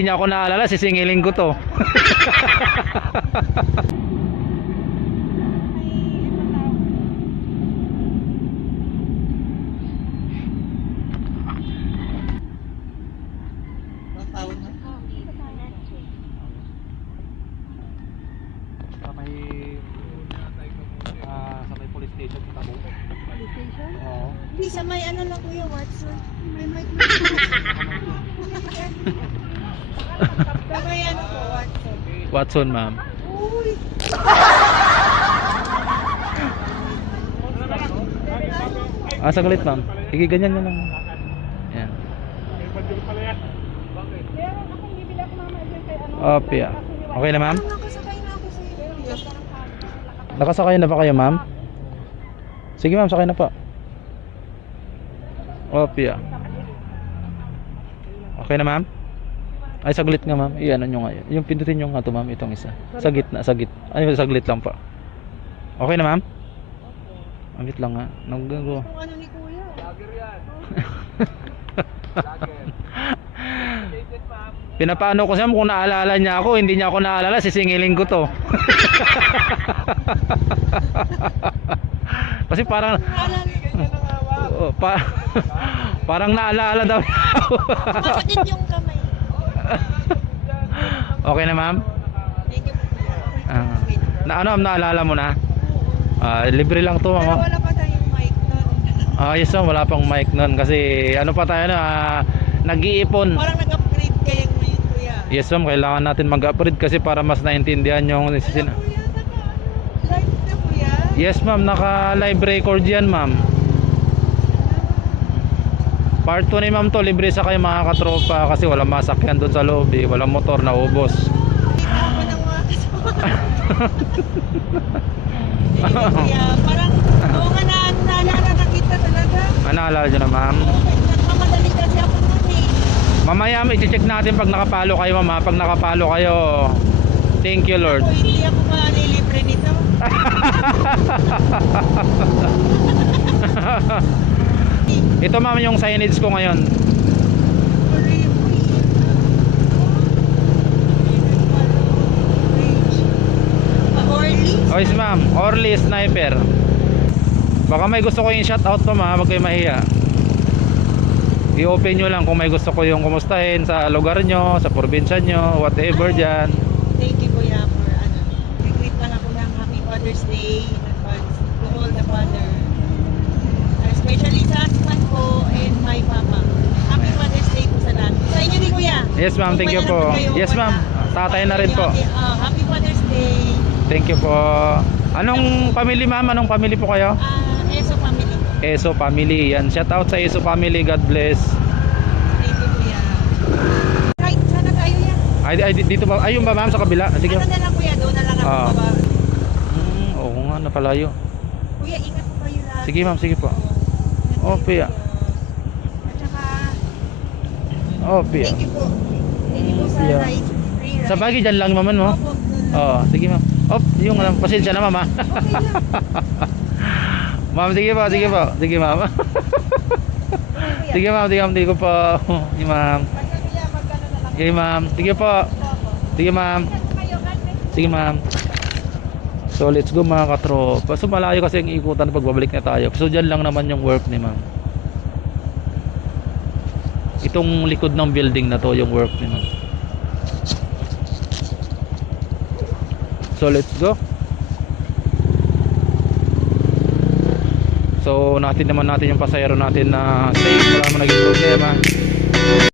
Hindi niya ako naalala, sisingilin ko to. Sa may police station sa Tabo. Police station? Oo. Hindi, sa may ano lang kuya, Watson. May mic na. Sa may ano po, Watson. Watson, ma'am. Uy! Saglit, ma'am. Sige, ganyan na lang. Yan. Pia. Okay na, ma'am? Nakasakay na ako sa iyo. Nakasakay na ba kayo, ma'am? Sige, ma'am, sakay na po. Pia. Okay na, ma'am? Ay, saglit nga, ma'am. Iyan nyo nga. Yung pindutin nyo nga to, ma'am. Itong isa. Saglit na, saglit. Ay, saglit lang po. Okay na, ma'am? Amit lang nga. Naggago. Kung ano ni kuya. Lager yan. Pinapaano ko siya kung naalala niya ako. Hindi niya ako naalala, sisingilin ko to. Kasi parang parang naalala daw. Masakit yung kamay. Okay na, ma'am? Thank you po. Na ano, naalala mo na? Libre lang to, Pero ma'am. wala pa tayong mic nun. Yes, ma'am, wala pang mic nun kasi ano pa tayo na nag-iipon. Parang nag-upgrade kayo ngayon kuya. Yes, ma'am, kailangan natin mag-upgrade kasi para mas naintindihan yung Ano kuya, live na kuya? Yes, ma'am, naka live record yan, ma'am. Part 2 ni ma'am to, libre sa kayo mga katropa kasi walang masakyan doon sa lobby, walang motor na ubos. Dito ako ng mga kuya, parang oo nga naalala na kita talaga. Naalala nyo na, ma'am? Nagmamadali kasi ako nun eh. Mamaya i-check natin pag nakapalo kayo, ma'am. Pag nakapalo kayo, thank you, Lord. Ako, hindi ako malilibre nito. Ito, ma'am, yung signage ko ngayon. Oh, yes, ma'am. Orly Sniper. Baka may gusto ko yung shoutout to, ma'am. Huwag kayo mahiya. I-open nyo lang kung may gusto ko yung kumustahin sa lugar nyo, sa probinsya nyo, whatever dyan. Thank you kuya for ano. Nag-greet lang ako ng Happy Father's Day in advance to all the father. Especially sa husband ko and my mama. Happy Father's Day po sa lahat. Sa inyo din kuya. Yes, ma'am. Thank you po. Yes, ma'am. Tatay na rin po. Happy Father's Day. Thank you po. Anong family, ma'am? Anong family po kayo? Eso family. Eso family. Yan. Shout out sa Eso family. God bless. Thank you kuya. Right, sana tayo yan. Ay dito ba? Ayun ba, ma'am, sa kabila? Sige. Ano na lang kuya, doon na lang ako baba. Oo nga, napalayo. Kuya, ingat po kayo lahat. Sige, ma'am, sige po. Pia. At saka, Pia. thank you po. Thank you po sa Pia. ride. Free ride. Sa bagay dyan lang naman mo. Opo, doon lang. Sige, ma'am. Yung pasensya na, ma'am, ha? Okay lang. Ma'am, sige po, sige po. Sige, ma'am. Sige, ma'am, sige, ma'am. Sige po. Sige, ma'am. Pagka kuya, magkano na lang. Sige, ma'am. Sige po. Sige, ma'am. Sige, ma'am. So let's go, mga katropa. So malayo kasi yung ikutan pag babalik na tayo. So dyan lang naman yung work ni ma'am. Itong likod ng building na to yung work ni ma'am. So let's go. So natin naman natin yung pasahero natin na safe, wala naman naging problema.